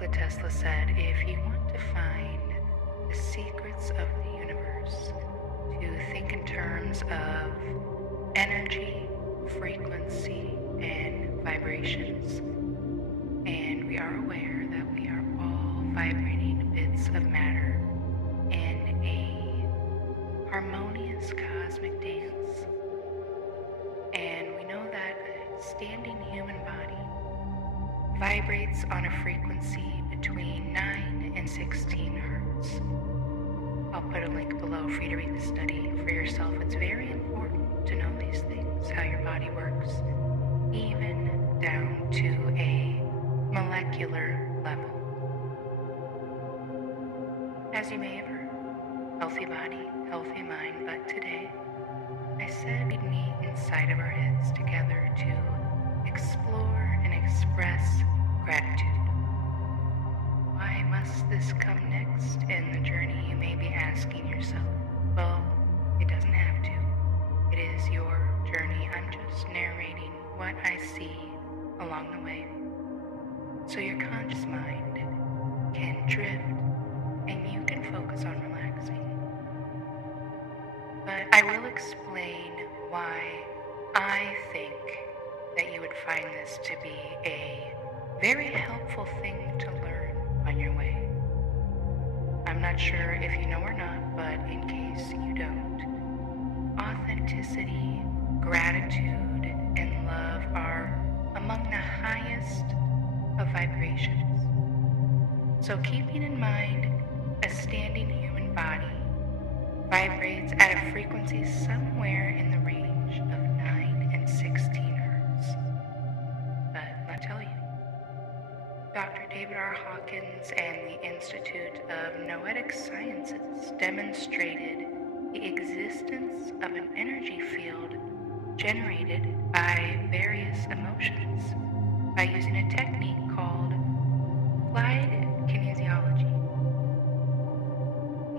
Nikola Tesla said, if you want to find the secrets of the universe, to think in terms of energy, frequency, and vibrations. And we are aware that we are all vibrating bits of matter in a harmonious cosmic dance. And we know that a standing human body vibrates on a frequency between 9 and 16 hertz. I'll put a link below for you to read the study for yourself. It's very important to know these things, how your body works, even down to a molecular level. As you may have heard, healthy body, healthy mind, but today I said we'd meet inside of our heads together to explore and express gratitude. Why must this come next in the journey, you may be asking yourself? Well, it doesn't have to. It is your journey. I'm just narrating what I see along the way. So your conscious mind can drift and you can focus on relaxing. But I will explain why I think that you would find this to be a very helpful thing to learn on your way. I'm not sure if you know or not, but in case you don't, authenticity, gratitude, and love are among the highest of vibrations. So keeping in mind, a standing human body vibrates at a frequency somewhere in the range of 9 and 16 hertz. But let me tell you, Dr. David R. Hawkins and the Institute of Noetic Sciences demonstrated the existence of an energy field generated by various emotions by using a technique called applied kinesiology.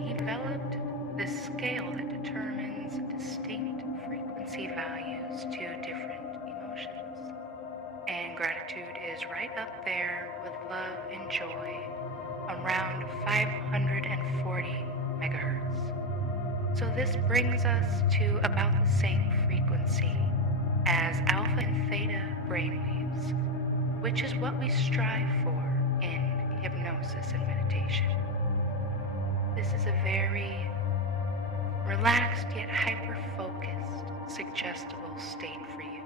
He developed the scale that determines distinct frequency values to different emotions. And gratitude is right up there with love and joy, around 540 megahertz. So this brings us to about the same frequency as alpha and theta brainwaves, which is what we strive for in hypnosis and meditation. This is a very relaxed yet hyper-focused, suggestible state for you.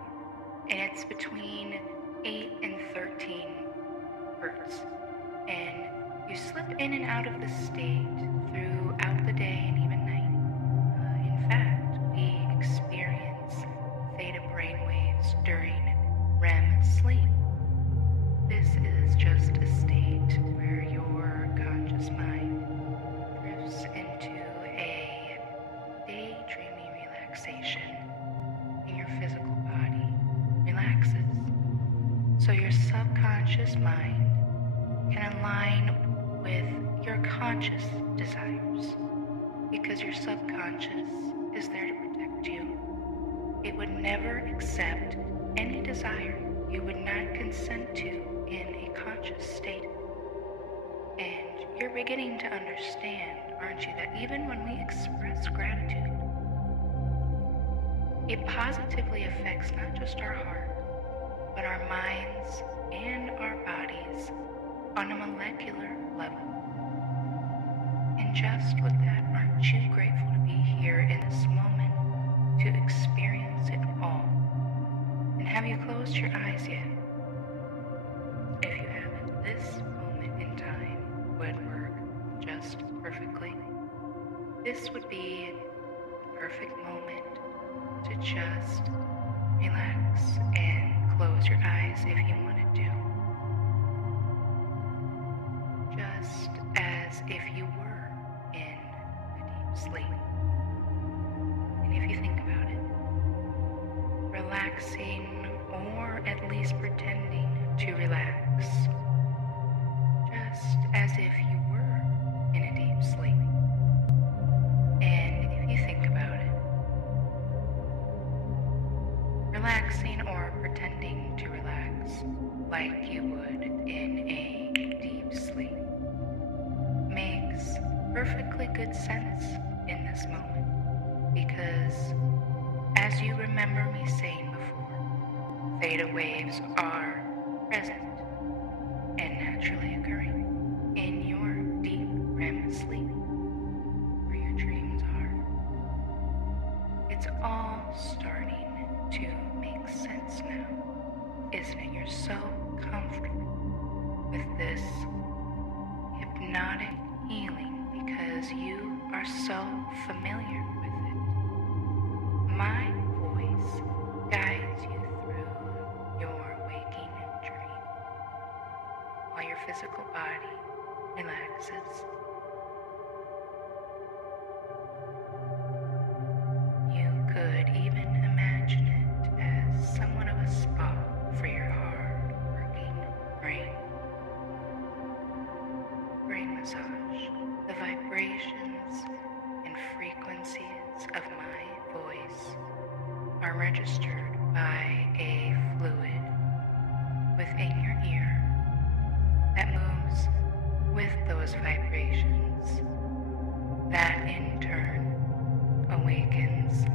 And it's between 8 and 13 hertz. And you slip in and out of the state throughout the day and even night. In fact, we experience theta brainwaves during REM sleep. This is just a state where your conscious mind drifts into a daydreamy relaxation and your physical body relaxes. So your subconscious mind can align with your conscious desires because your subconscious is there to protect you. It would never accept any desire you would not consent to in a conscious state. And you're beginning to understand, aren't you, that even when we express gratitude, it positively affects not just our heart, but our minds and our bodies on a molecular level. And just with that, aren't you grateful to be here in this moment to experience it all? And have you closed your eyes yet? If you haven't, this moment in time would work just perfectly. This would be the perfect moment to just relax and close your eyes if you wanted to. Just as if you were in a deep sleep. And if you think about it, relaxing or at least pretending to relax, just as if you were in a deep sleep. And if you think about it, relaxing or pretending to relax like you would in a deep sleep. good sense in this moment because, as you remember me saying before, theta waves are present and naturally occurring in your deep REM sleep, where your dreams are. It's all starting to make sense now, isn't it? You're so comfortable with this hypnotic healing because you are so familiar with it. My voice guides you through your waking dream while your physical body relaxes. You could even imagine it as somewhat of a spa for your hard-working brain. Brain massage. The vibrations and frequencies of my voice are registered by a fluid within your ear that moves with those vibrations. That in turn awakens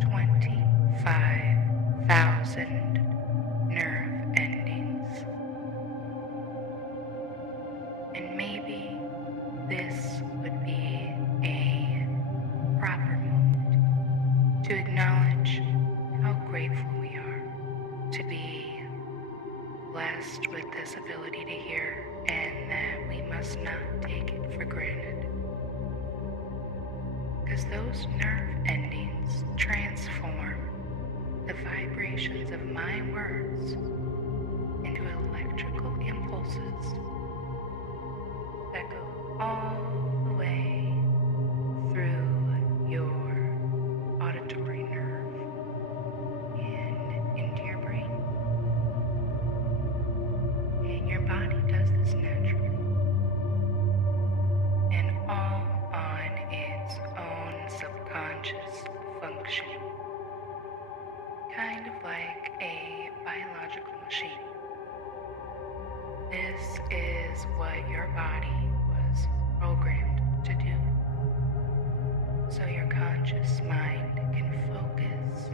25,000 nerve endings. And maybe this would be a proper moment to acknowledge how grateful we are to be blessed with this ability to hear, and that we must not take it for granted. Because those nerve endings transform the vibrations of my words into electrical impulses that go all the way through your auditory nerve and into your brain. And your body does this naturally and all on its own subconscious functioning, kind of like a biological machine. This is what your body was programmed to do, so your conscious mind can focus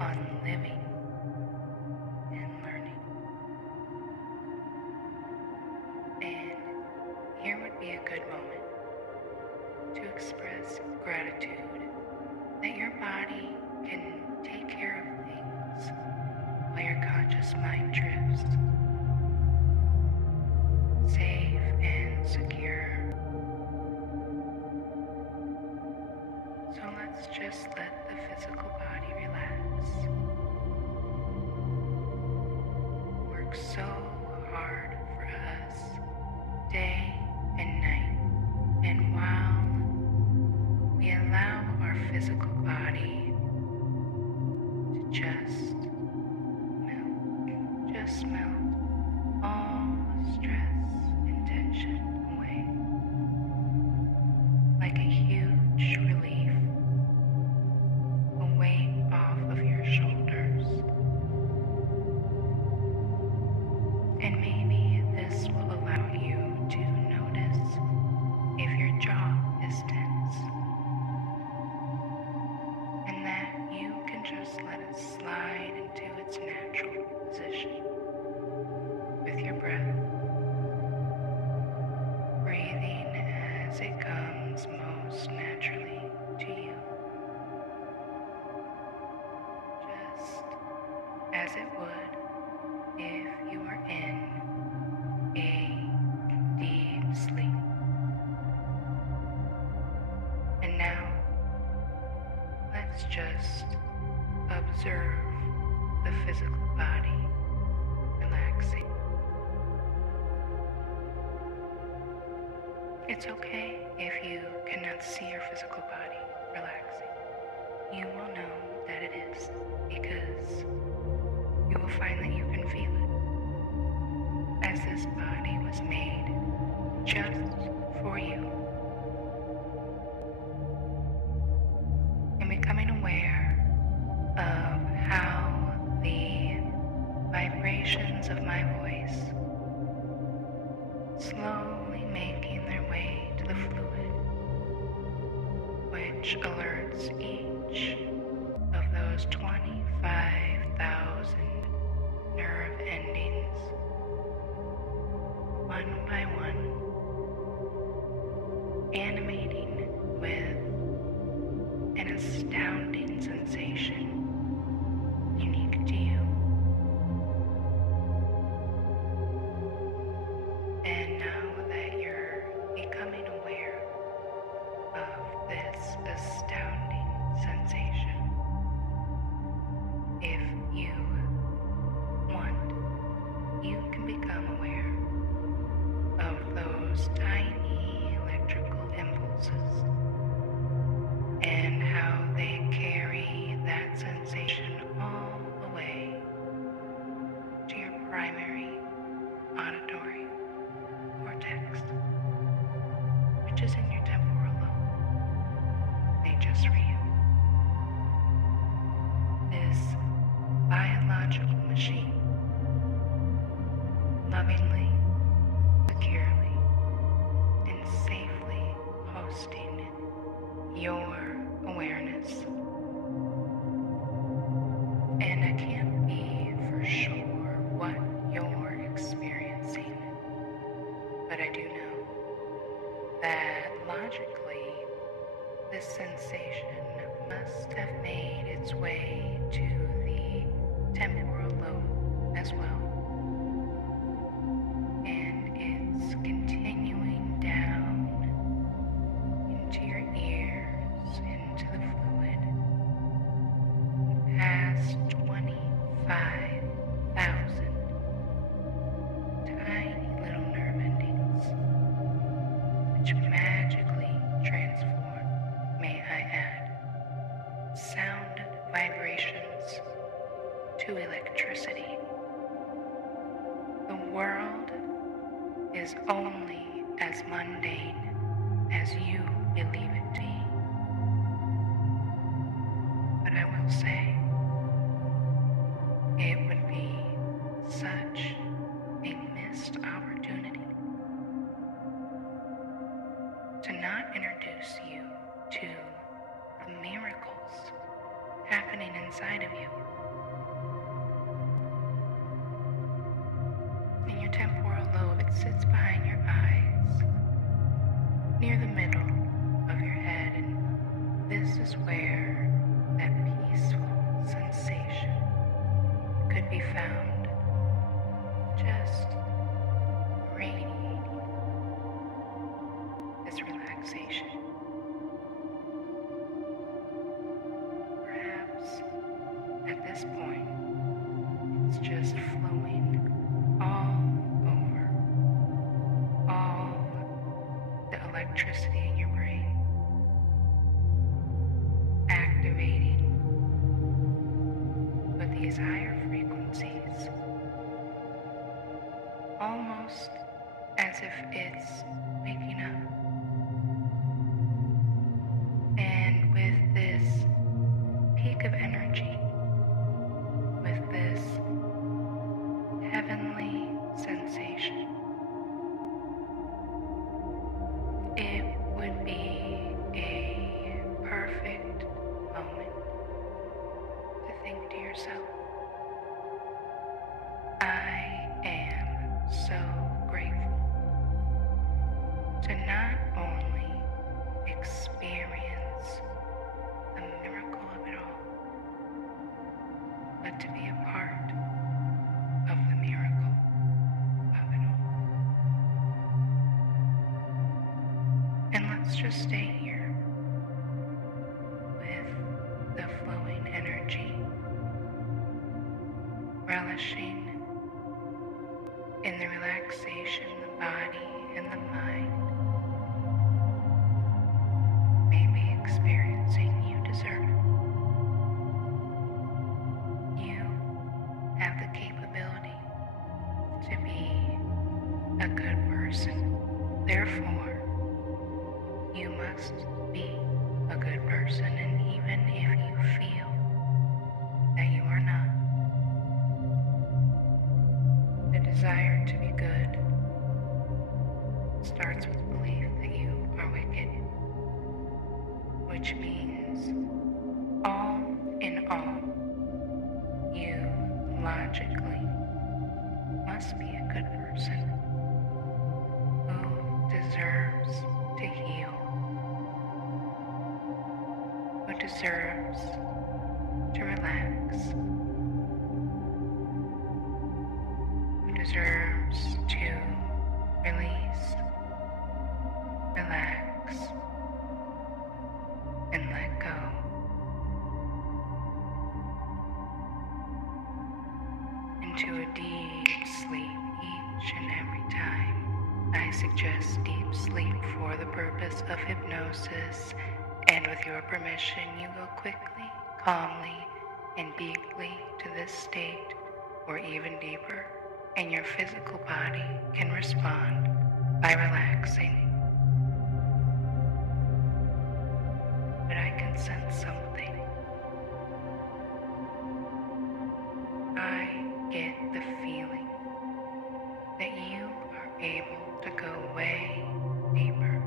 on living and learning. And here would be a good moment to express gratitude that your body can take care of things while your conscious mind drifts, safe and secure. So let's just let the physical body relax. Work so hard for us, day and night. And while we allow our physical body to just melt all the stress and tension away, like a huge relief, a weight off of your shoulders. And maybe this will allow you to notice if your jaw is tense, and that you can just let it slide into its natural position with your breath, breathing as it comes most naturally to you, just as it would if you were in a deep sleep. And now, let's just observe the physical body relaxing. It's okay if you cannot see your physical body relaxing. You will know that it is, because you will find that you can feel it, as this body was made just for you. And becoming aware of how the vibrations of my voice slowly making their way to the fluid which alerts each of those 25,000 nerve endings, one by one, animating with an astounding sensation unique to you. And now that you're becoming aware of this astounding sensation, if you want, you can become aware of those tiny electrical impulses and how they carry that sensation all the way to your primary auditory cortex, which is in your temporal lobe, made just for you. This biological machine, lovingly, securely, and safely hosting your awareness. And I can't be for sure what you're experiencing, but I do know that logically this sensation must have made its way to the temporal lobe as well. And it's continuing down into your ears, into the fluid, past 25,000 tiny little nerve endings, which magically transform, may I add, sound vibrations to electricity. The world is only as mundane as you believe it to be. But I will say, it would be such a missed opportunity to not introduce you to the miracles happening inside of you. In your temporal lobe, it sits behind your eyes, near the middle of your head, and this is where that peaceful sensation could be found, just radiating this relaxation. Perhaps at this point, it's just flowing all over, all the electricity in your brain, activating with these higher frequencies, almost as if it's waking up. And with this peak of energy, with this heavenly sensation, it would be a perfect moment to think to yourself, I am so grateful to not only experience the miracle of it all, but to be a part of the miracle of it all. And let's just stay here with the flowing energy, relishing in the relaxation the body and the mind may be experiencing. You deserve it. You have the capability to be a good person. Therefore, you must be a good person, and even if you feel that you are not, the desire to be good starts with belief that you are wicked, which means all in all, you logically must be a good person who deserves to heal, who deserves to relax, who deserves to release, relax, and let go. Into a deep sleep each and every time. I suggest deep sleep for the purpose of hypnosis, and with your permission, you go quickly, calmly, and deeply to this state, or even deeper, and your physical body can respond by relaxing. But I can sense something. I get the feeling that you are able to go way deeper.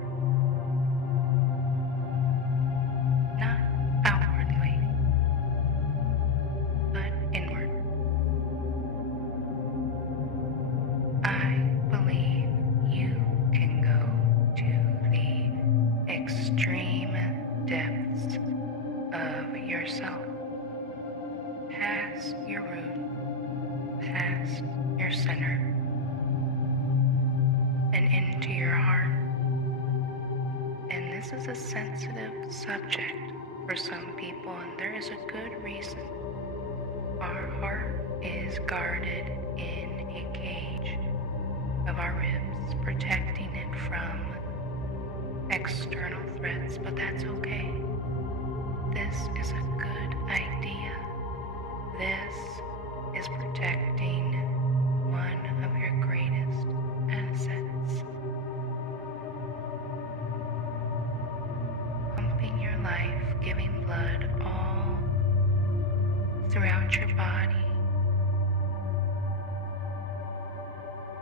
Not outwardly, but inward. I believe you can go to the extreme depths of yourself, past your root, past your center, and into your heart. And this is a sensitive subject for some people, and there is a good reason. Our heart is guarded in a cage of our ribs, protecting it from external threats, but that's okay. This is a good idea. This is protecting one of your greatest assets. Pumping your life, giving blood all throughout your body.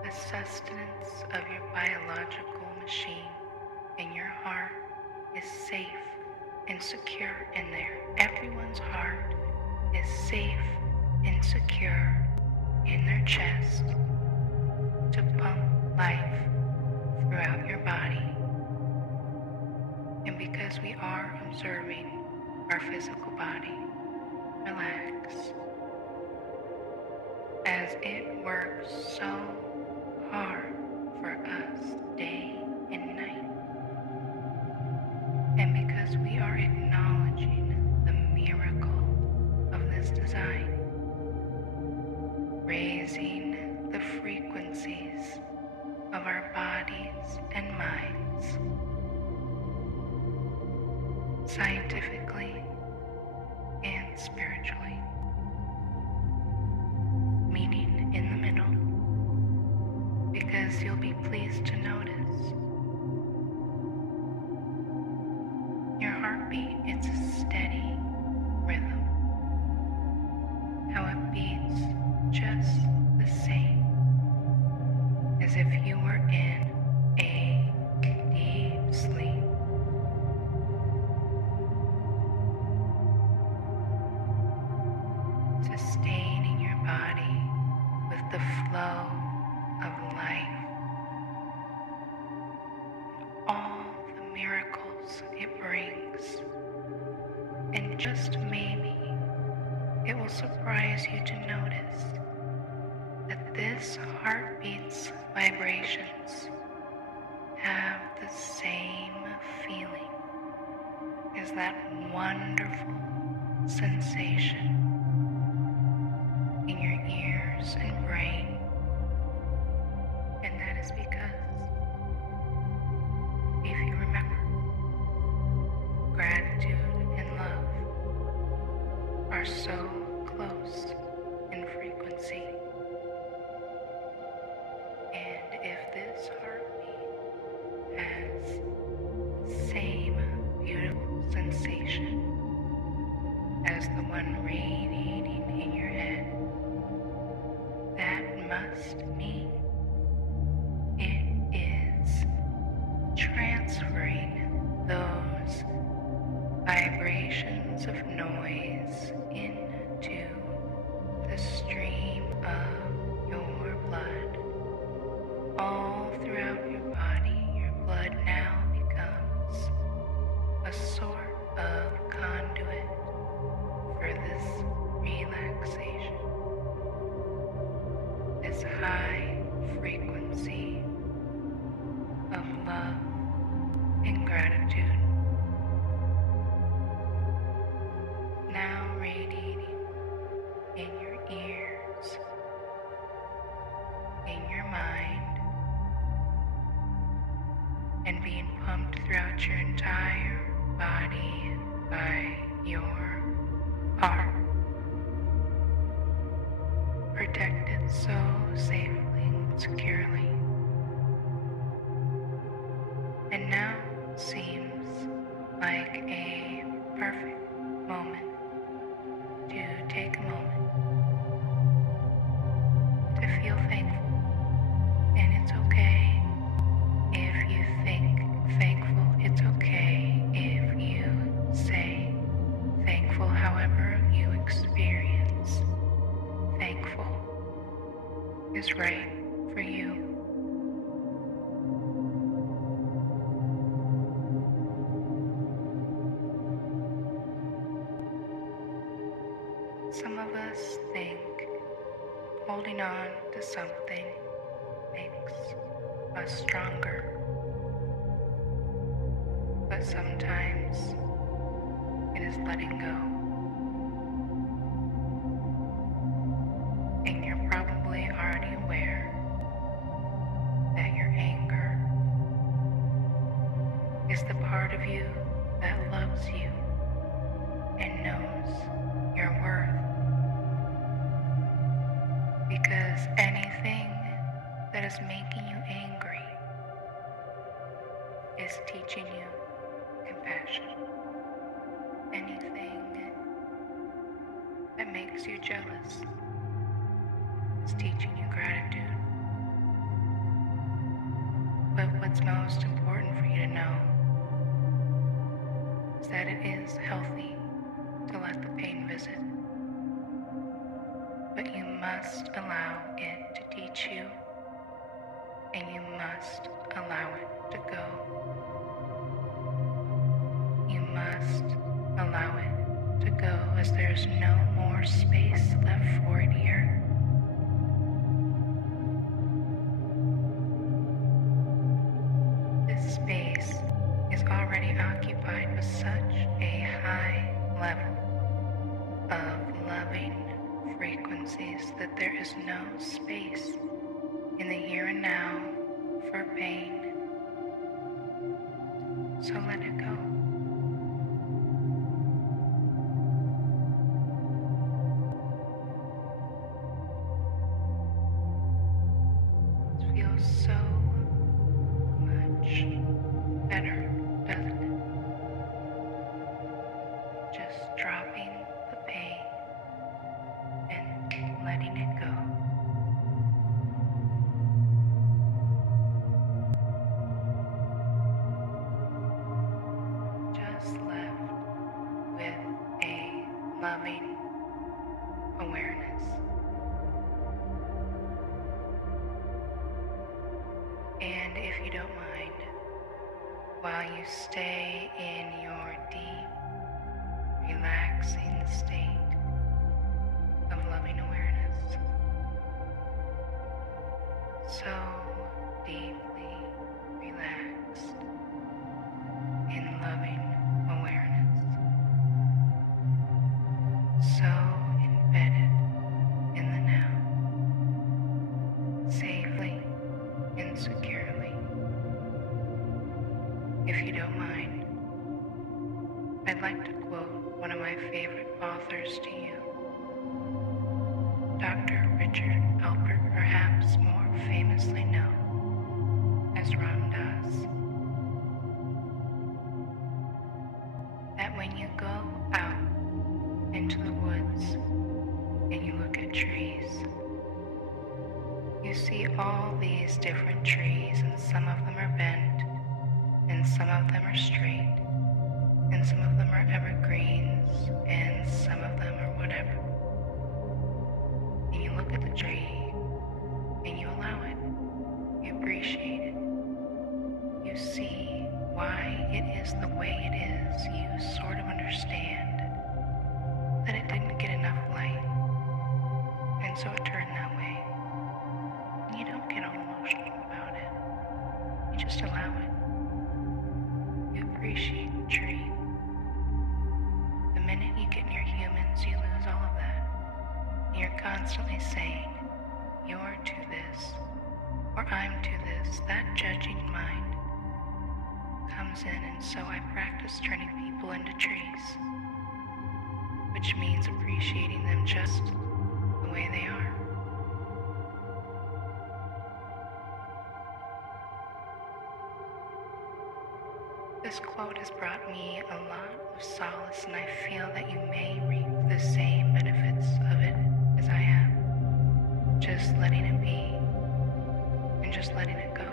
The sustenance of your biological machine and your heart is safe and secure in there. Everyone's heart is safe and secure in their chest to pump life throughout your body. And because we are observing our physical body, relax as it works so hard for us day and night. And because we are acknowledging the miracle of this design, raising the frequencies of our bodies and minds, scientifically and spiritually, meeting in the middle, because you'll be pleased to notice your heartbeat, it's a steady rhythm. How it beats just the same as if you were in a deep sleep. Sustaining your body with the flow of life, all the miracles it brings. And just maybe it will surprise you to notice that this heartbeat's vibrations have the same feeling as that wonderful sensation in your ears and brain. And that is because, if you remember, gratitude and love are so close in frequency. And if this heartbeat has the same beautiful sensation as the one raised and being pumped throughout your entire body by your heart, protected so safely and securely. And now seems like a perfect moment to take a moment to feel thankful. And it's okay if you think thankful. It's okay if you say thankful. However you experience thankful is right for you. Some of us think holding on to something makes us stronger, but sometimes it is letting go. And you're probably already aware that your anger is the part of you that loves you and knows your worth. Because anything that is making you angry is teaching you compassion. Anything that makes you jealous is teaching you gratitude. But what's most important for you to know is that it is healthy to let the pain visit. But you must allow it to teach you, and you must allow it to go. You must allow it to go, as there's no more space left for it here. This space is already occupied with such a high level of loving frequencies that there is no space in the here and now for pain. So let it go. It feels so much better, doesn't it? Just dropping the pain and letting it go. Just left with a loving awareness. And if you don't mind, while you stay in your deep, relaxing state of loving awareness, so deeply relaxed in loving awareness, so embedded in the now, safely and securely. If you don't mind, I'd like to quote one of my favorite authors to you, Dr. Richard Alpert, perhaps more famously known as Ram Dass. That when you go out into the woods and you look at trees, you see all these different trees, and some of them are bent, and some of them are straight, and some of them are evergreens, and some of them are whatever. And you look at the tree, and you allow it, you appreciate it, you see why it is the way it is, you sort of understand that it didn't get enough light, and so it turned that way. And you don't get all emotional about it, you just allow it. You appreciate the tree. The minute you get near humans, you lose all of that. You're constantly saying, you're to this, or I'm to this, that judging mind. comes in, and so I practice turning people into trees, which means appreciating them just the way they are. This quote has brought me a lot of solace, and I feel that you may reap the same benefits of it as I have. Just letting it be and just letting it go.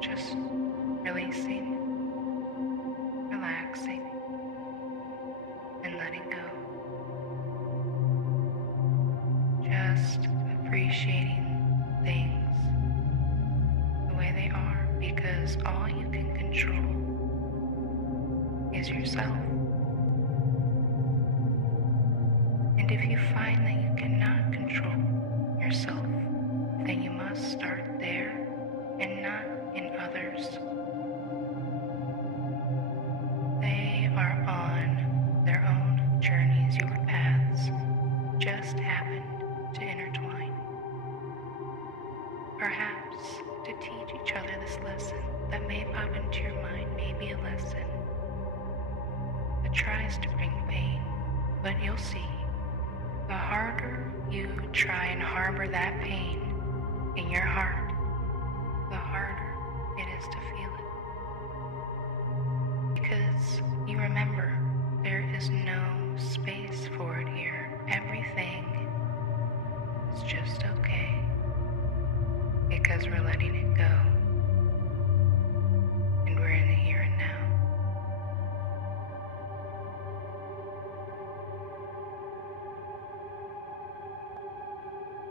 Just releasing, relaxing, and letting go. Just appreciating things the way they are, because all you can control is yourself. And if you find that you cannot control yourself, then you must start there and not in others. They are on their own journeys. Your paths just happened to intertwine. Perhaps to teach each other this lesson that may pop into your mind may be a lesson that tries to bring pain, but you'll see. The harder you try and harbor that pain in your heart, the harder it is to feel it. Because you remember, there is no space for it here. Everything is just okay, because we're letting it go, and we're in the here and now.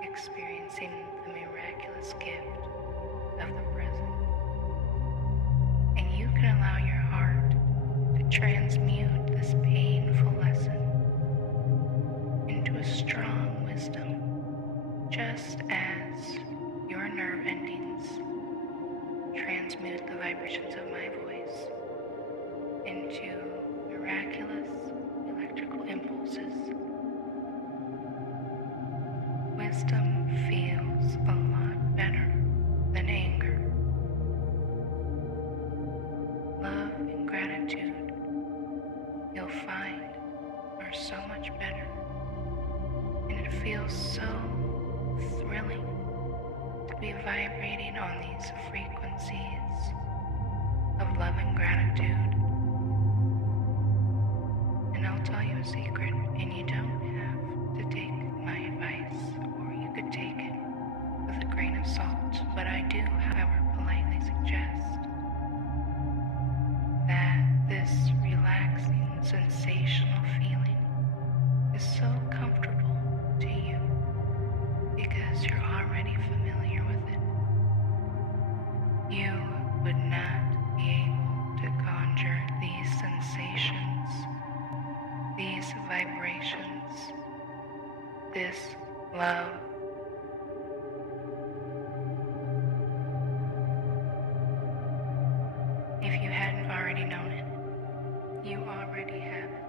Experiencing the miraculous gift of the present. And you can allow your heart to transmute this painful lesson into a strong wisdom, just as your nerve endings transmute the vibrations of my voice into miraculous electrical impulses. Wisdom feels a lot better than anger. Love and gratitude, you'll find, are so much better. And it feels so thrilling to be vibrating on these frequencies of love and gratitude. And I'll tell you a secret, and you don't have to take my advice, or you could take it with a grain of salt, but I do, however, politely suggest that this relaxing, sensational feeling is so comfortable to you because you're already familiar with it. You would not be able to conjure these sensations, these vibrations, this love, if you hadn't already known it. You already have it.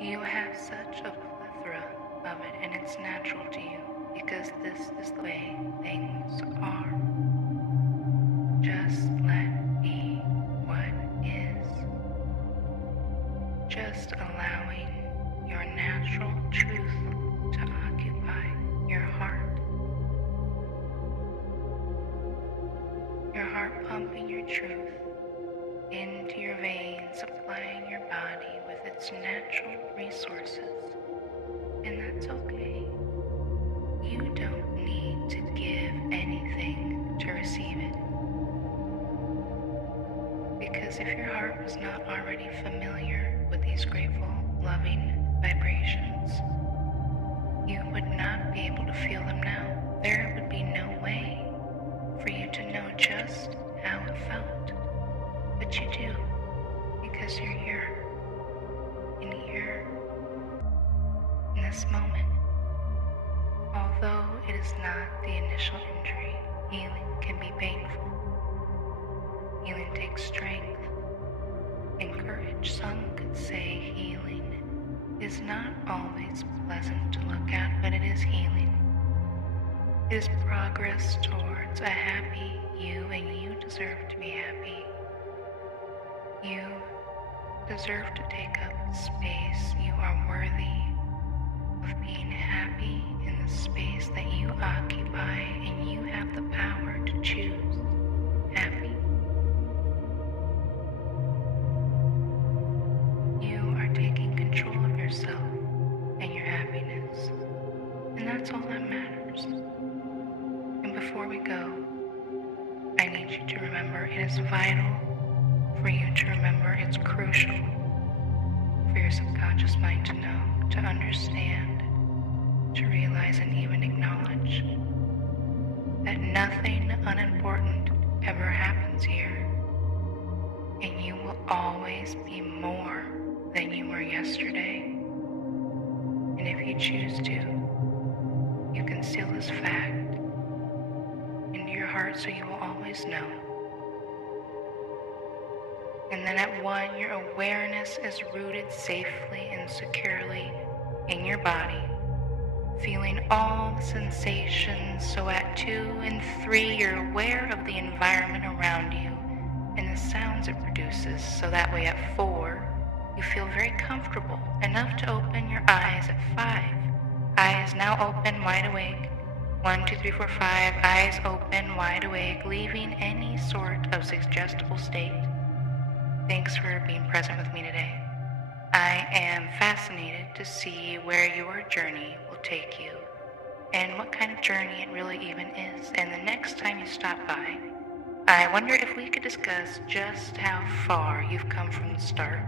You have such a plethora of it, and it's natural to you because this is the way things are. Just let be what is. Just allowing your natural truth to occupy your heart. Your heart pumping your truth into your veins, supplying your body with its natural resources. And that's okay. You don't need to give anything to receive it. Because if your heart was not already familiar with these grateful, loving vibrations, you would not be able to feel them now. There would be no way for you to know just how it felt. But you do, because you're here, in this moment. Although it is not the initial injury, healing can be painful. Healing takes strength and courage. Some could say healing is not always pleasant to look at, but it is healing. It is progress towards a happy you, and you deserve to be happy. You deserve to take up space. You are worthy of being happy in the space that you occupy, and you have the power to choose happy. You are taking control of yourself and your happiness, and that's all that matters. And before we go, I need you to remember it is vital for you to remember, it's crucial for your subconscious mind to know, to understand, to realize, and even acknowledge that nothing unimportant ever happens here, and you will always be more than you were yesterday. And if you choose to, you can seal this fact into your heart so you will always know. And then at 1, your awareness is rooted safely and securely in your body, feeling all the sensations. So at 2 and 3, you're aware of the environment around you and the sounds it produces. So that way at 4, you feel very comfortable enough to open your eyes. At 5, eyes now open, wide awake. 1, 2, 3, 4, 5, eyes open, wide awake, leaving any sort of suggestible state. Thanks for being present with me today. I am fascinated to see where your journey will take you and what kind of journey it really even is. And the next time you stop by, I wonder if we could discuss just how far you've come from the start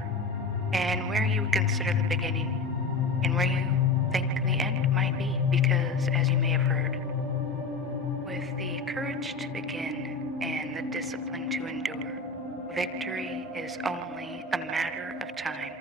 and where you would consider the beginning and where you think the end might be. Because as you may have heard, with the courage to begin and the discipline to endure, victory is only a matter of time.